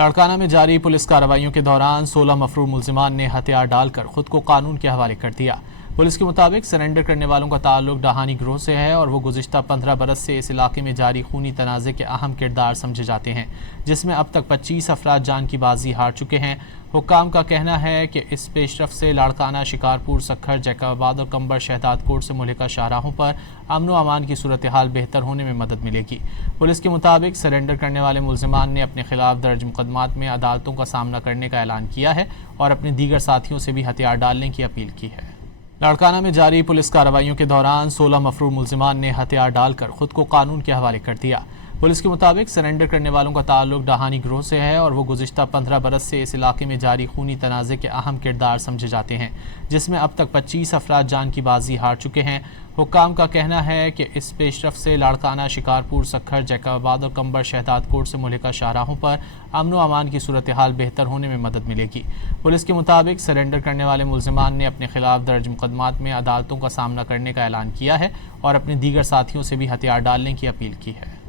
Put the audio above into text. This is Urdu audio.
لاڑکانہ میں جاری پولیس کارروائیوں کے دوران 16 مفرور ملزمان نے ہتھیار ڈال کر خود کو قانون کے حوالے کر دیا۔ پولیس کے مطابق سرنڈر کرنے والوں کا تعلق ڈہانی گروہ سے ہے اور وہ گزشتہ 15 برس سے اس علاقے میں جاری خونی تنازع کے اہم کردار سمجھے جاتے ہیں، جس میں اب تک 25 افراد جان کی بازی ہار چکے ہیں۔ حکام کا کہنا ہے کہ اس پیش رفت سے لاڑکانہ، شکارپور، سکھر، جیکب آباد اور کمبر شہداد کوٹ سے ملحقہ شاہراہوں پر امن و امان کی صورتحال بہتر ہونے میں مدد ملے گی۔ پولیس کے مطابق سرنڈر کرنے والے ملزمان نے اپنے خلاف درج مقدمات میں عدالتوں کا سامنا کرنے کا اعلان کیا ہے اور اپنے دیگر ساتھیوں سے بھی ہتھیار ڈالنے کی اپیل کی ہے۔ لاڑکانہ میں جاری پولیس کارروائیوں کے دوران 16 مفرور ملزمان نے ہتھیار ڈال کر خود کو قانون کے حوالے کر دیا۔ پولیس کے مطابق سرنڈر کرنے والوں کا تعلق ڈہانی گروہ سے ہے اور وہ گزشتہ 15 برس سے اس علاقے میں جاری خونی تنازع کے اہم کردار سمجھے جاتے ہیں، جس میں اب تک 25 افراد جان کی بازی ہار چکے ہیں۔ حکام کا کہنا ہے کہ اس پیش رفت سے لاڑکانہ، شکارپور، سکھر، جیکب آباد اور کمبر شہداد کوٹ سے ملحقہ شاہراہوں پر امن و امان کی صورتحال بہتر ہونے میں مدد ملے گی۔ پولیس کے مطابق سرنڈر کرنے والے ملزمان نے اپنے خلاف درج مقدمات میں عدالتوں کا سامنا کرنے کا اعلان کیا ہے اور اپنے دیگر ساتھیوں سے بھی ہتھیار ڈالنے کی اپیل کی ہے۔